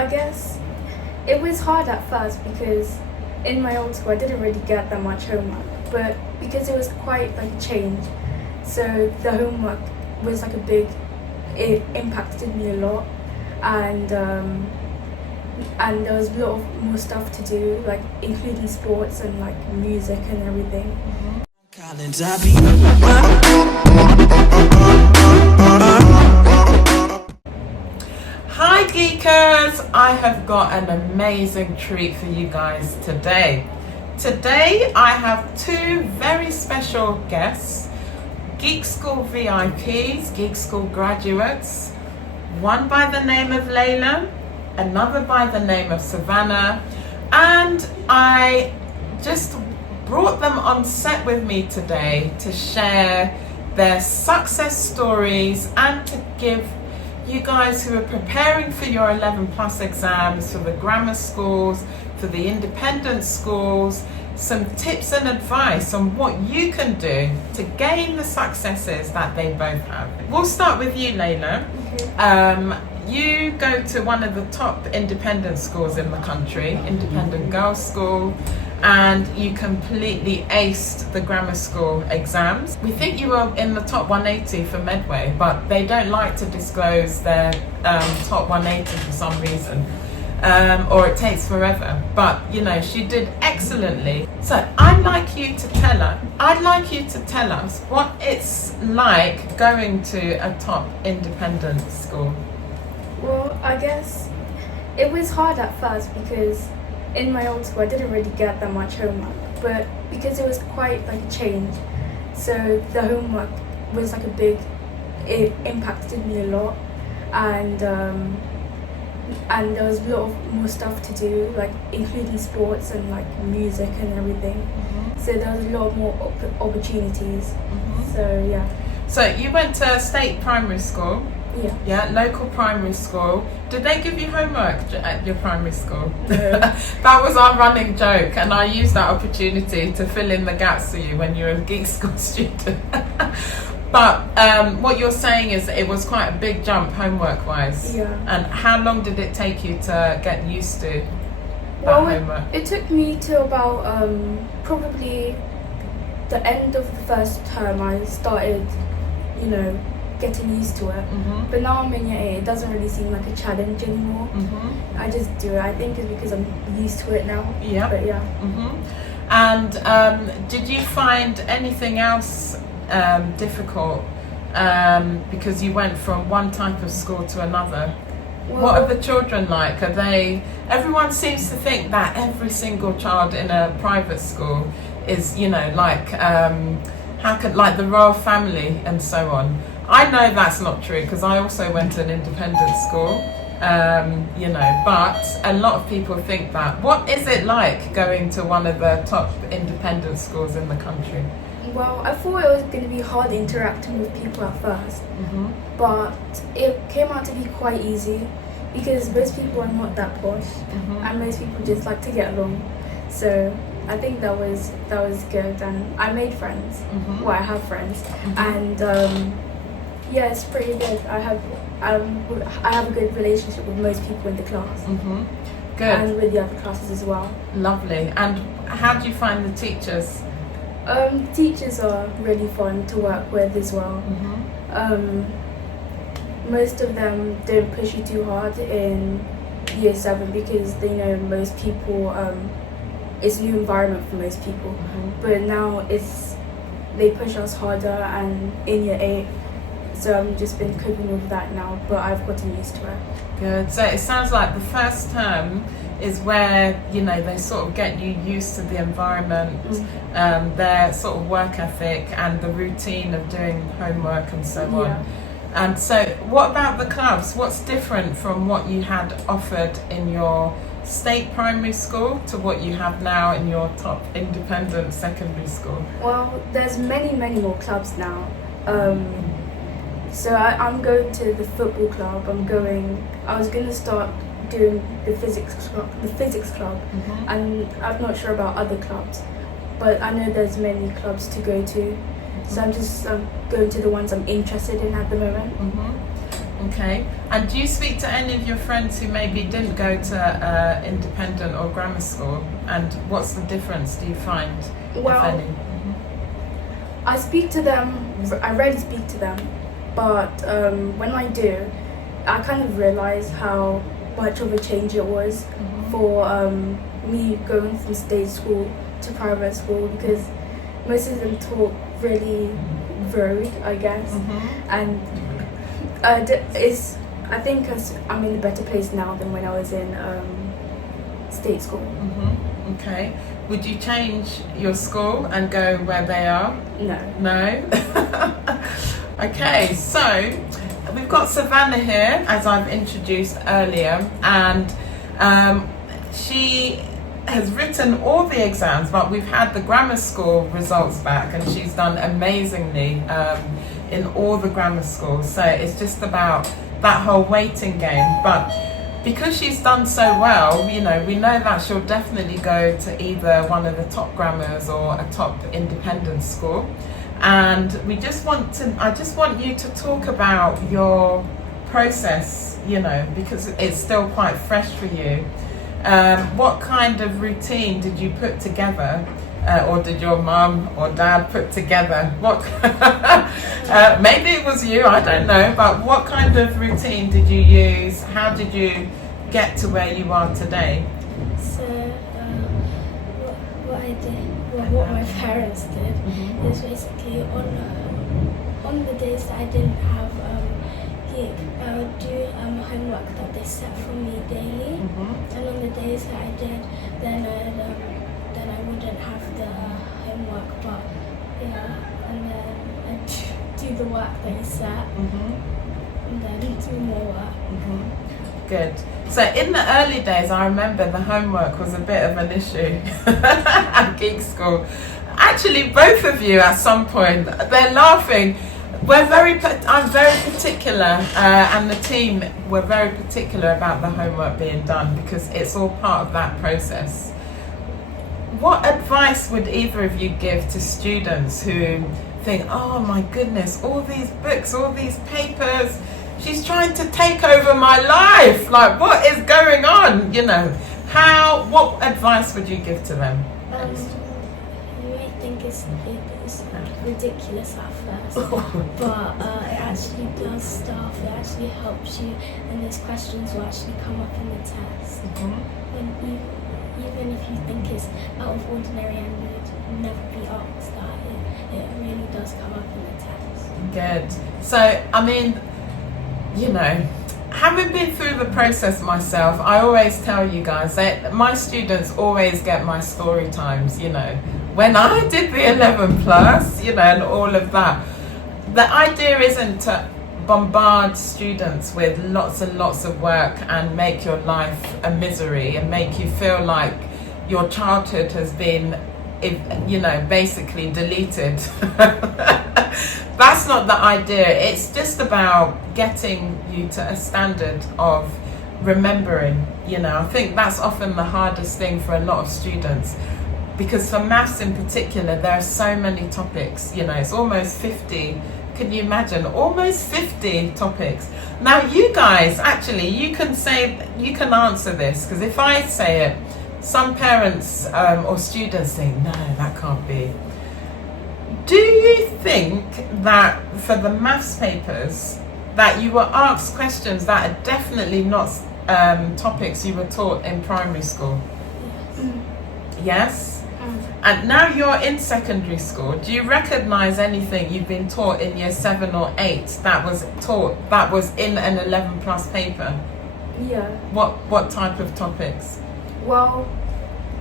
I guess it was hard at first because in my old school I didn't really get that much homework, but because it was quite like a change, so the homework was like it impacted me a lot, and there was a lot of more stuff to do, like including sports and like music and everything. Hi geekers, I have got an amazing treat for you guys today. Today I have two very special guests, Geek School VIPs, Geek School graduates, one by the name of Layla, another by the name of Savannah, and I just brought them on set with me today to share their success stories and to give you guys who are preparing for your 11 plus exams, for the grammar schools, for the independent schools, some tips and advice on what you can do to gain the successes that they both have. We'll start with you, Layla. Okay. You go to one of the top independent schools in the country, independent girls' school, and you completely aced the grammar school exams. We think you were in the top 180 for Medway, but they don't like to disclose their top 180 for some reason, or it takes forever. But you know, she did excellently. So I'd like you to tell us what it's like going to a top independent school. Well, I guess it was hard at first because in my old school I didn't really get that much homework, but because it was quite like a change, so the homework was like it impacted me a lot, and there was a lot of more stuff to do, like including sports and like music and everything. So there was a lot more opportunities. So yeah. So you went to state primary school. Yeah. Yeah, local primary school. Did they give you homework at your primary school? No. That was our running joke, and I used that opportunity to fill in the gaps for you when you were a Geek School student. But what you're saying is it was quite a big jump homework-wise. Yeah. And how long did it take you to get used to that homework? It took me to about probably the end of the first term. I started, getting used to it. But now I'm in year 8, it doesn't really seem like a challenge anymore. I just do it. I think it's because I'm used to it now. Yeah. But yeah. And did you find anything else difficult because you went from one type of school to another? Well, what are the children like? Are they? Everyone seems to think that every single child in a private school is, like the royal family and so on. I know that's not true because I also went to an independent school, but a lot of people think that. What is it like going to one of the top independent schools in the country? Well, I thought it was going to be hard interacting with people at first, but it came out to be quite easy because most people are not that posh, and most people just like to get along. So I think that was good, and I made friends. Well, I have friends, and yeah, it's pretty good. I have a good relationship with most people in the class. Good. And with the other classes as well. Lovely. And how do you find the teachers? Teachers are really fun to work with as well. Most of them don't push you too hard in year 7 because they know most people, it's a new environment for most people. But now they push us harder, and in year 8, so I've just been coping with that now, but I've gotten used to it. Good. So it sounds like the first term is where, they sort of get you used to the environment, their sort of work ethic and the routine of doing homework and so on. And so what about the clubs? What's different from what you had offered in your state primary school to what you have now in your top independent secondary school? Well, there's many more clubs now. So I'm going to the football club. I was going to start doing the physics club, and I'm not sure about other clubs, but I know there's many clubs to go to. So I'm just going to the ones I'm interested in at the moment. Okay. And do you speak to any of your friends who maybe didn't go to independent or grammar school? And what's the difference, do you find, if any? I speak to them, I rarely speak to them, but when I do, I kind of realise how much of a change it was for me going from state school to private school, because most of them talk really road, I guess, and I think I'm in a better place now than when I was in state school. Okay. Would you change your school and go where they are? No? Okay, so we've got Savannah here, as I've introduced earlier, and she has written all the exams, but we've had the grammar school results back, and she's done amazingly in all the grammar schools. So it's just about that whole waiting game. But because she's done so well, we know that she'll definitely go to either one of the top grammars or a top independent school. And I just want you to talk about your process, because it's still quite fresh for you. What kind of routine did you put together, or did your mum or dad put together? What? Maybe it was you, I don't know, but what kind of routine did you use? How did you get to where you are today? So, what my parents did is basically on the days that I didn't have gig, I would do homework that they set for me daily, and on the days that I did, then I wouldn't have the homework, but and then I'd do the work they set, and then do more work. Good. So in the early days, I remember the homework was a bit of an issue at geek school. Actually, both of you at some point, they're laughing. I'm very particular, and the team were very particular about the homework being done, because it's all part of that process. What advice would either of you give to students who think, oh my goodness, all these books, all these papers, she's trying to take over my life, like what is going on, what advice would you give to them? You may think it's ridiculous at first, but it actually does stuff, it actually helps you, and those questions will actually come up in the test. And even if you think it's out of ordinary and you'd never be asked that, it really does come up in the test. Good. So, having been through the process myself, I always tell you guys that my students always get my story times, when I did the 11 plus, and all of that. The idea isn't to bombard students with lots and lots of work and make your life a misery and make you feel like your childhood has been, basically deleted. That's not the idea. It's just about getting you to a standard of remembering. I think that's often the hardest thing for a lot of students, because for maths in particular, there are so many topics. It's almost 50. Can you imagine? Almost 50 topics. Now, you guys, actually, you can answer this, because if I say it, some parents or students think, no, that can't be. Do you think that for the maths papers that you were asked questions that are definitely not topics you were taught in primary school? Yes? And now you're in secondary school. Do you recognise anything you've been taught in year 7 or 8 that was in an 11 plus paper? Yeah. What type of topics? Well,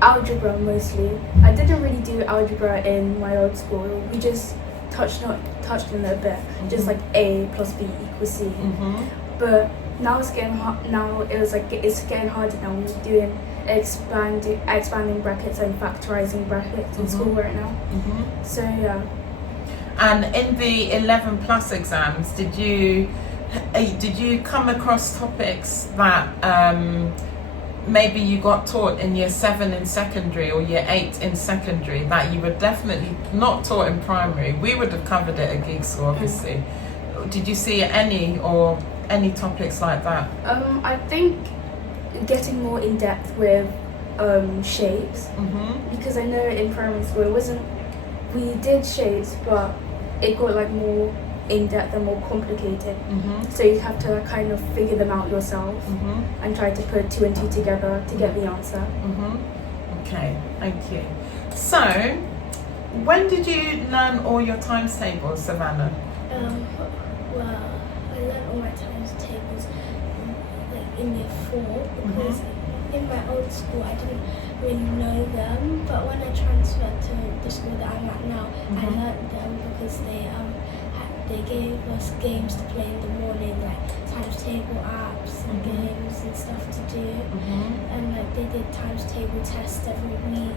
algebra mostly. I didn't really do algebra in my old school. We just touched on it a bit, just like A plus B equals C. But now it's getting hard. Now it's getting harder now. We're doing expanding brackets and factorizing brackets in school right now. So yeah. And in the 11 plus exams, did you come across topics that maybe you got taught in year 7 in secondary or year 8 in secondary that you were definitely not taught in primary? We would have covered it at geek school, obviously. Did you see any, or any topics like that? I think getting more in depth with shapes, because I know in primary school we did shapes, but it got like more in depth and more complicated. So you have to kind of figure them out yourself and try to put 2 and 2 together to get the answer. Okay, thank you. So, when did you learn all your times tables, Savannah? Well, I learned all my times tables like in year 4 because in my old school I didn't really know them, but when I transferred to the school that I'm at now, I learned them because they gave us games to play in the morning, like times table apps and games and stuff to do, and like they did times table tests every week,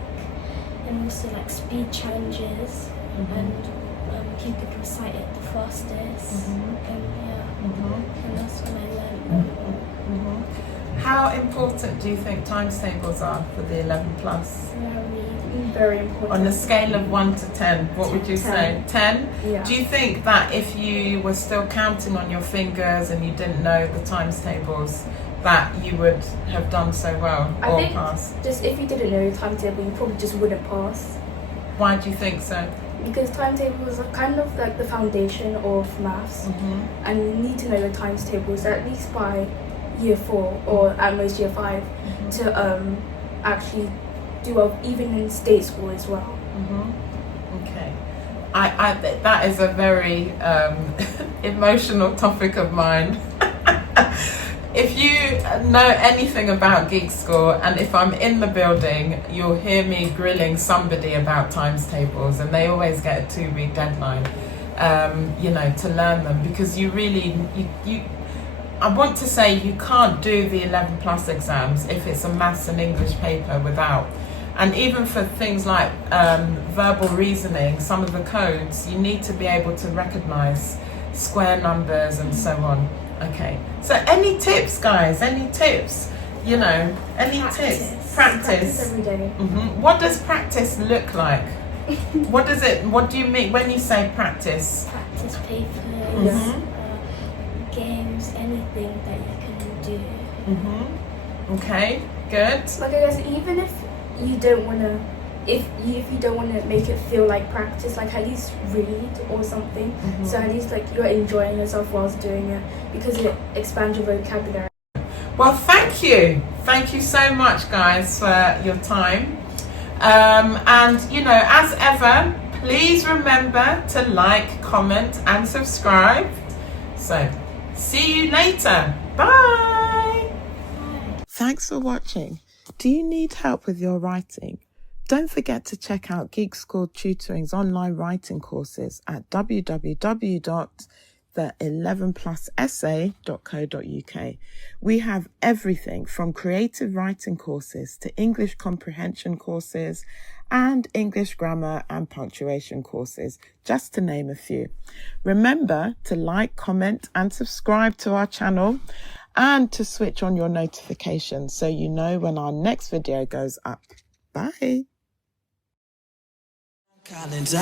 and also like speed challenges, and keep it recite it the fastest, and that's when I learned them. How important do you think times tables are for the 11 plus? Very important. On a scale of 1 to 10, what would you say? 10? Yeah. Do you think that if you were still counting on your fingers and you didn't know the times tables, that you would have done so well or pass? Just if you didn't know your timetable, you probably just wouldn't pass. Why do you think so? Because timetables are kind of like the foundation of maths, and you need to know your times tables at least by year 4 or at most year 5 to actually do well, even in state school as well. Okay, I that is a very emotional topic of mine. If you know anything about Geek School, and if I'm in the building, you'll hear me grilling somebody about times tables, and they always get a 2-week deadline, to learn them, because you really, I want to say you can't do the 11 plus exams if it's a maths and English paper without. And even for things like verbal reasoning, some of the codes, you need to be able to recognise square numbers and so on. Okay, so any tips, guys? Any tips? Any tips? Practice every day. What does practice look like? What do you mean when you say practice? Practice papers, games, anything that you can do. Okay, good. Like I guess even if you don't want to, if you don't want to make it feel like practice, like at least read or something, so at least like you're enjoying yourself whilst doing it, because it expands your vocabulary. Well, thank you so much, guys, for your time, and as ever, please remember to like, comment and subscribe. So see you later. Bye. Thanks for watching. Do you need help with your writing? Don't forget to check out Geek School Tutoring's online writing courses at www.the11plusessay.co.uk. We have everything from creative writing courses to English comprehension courses and English grammar and punctuation courses, just to name a few. Remember to like, comment and subscribe to our channel, and to switch on your notifications so you know when our next video goes up. Bye. Collins,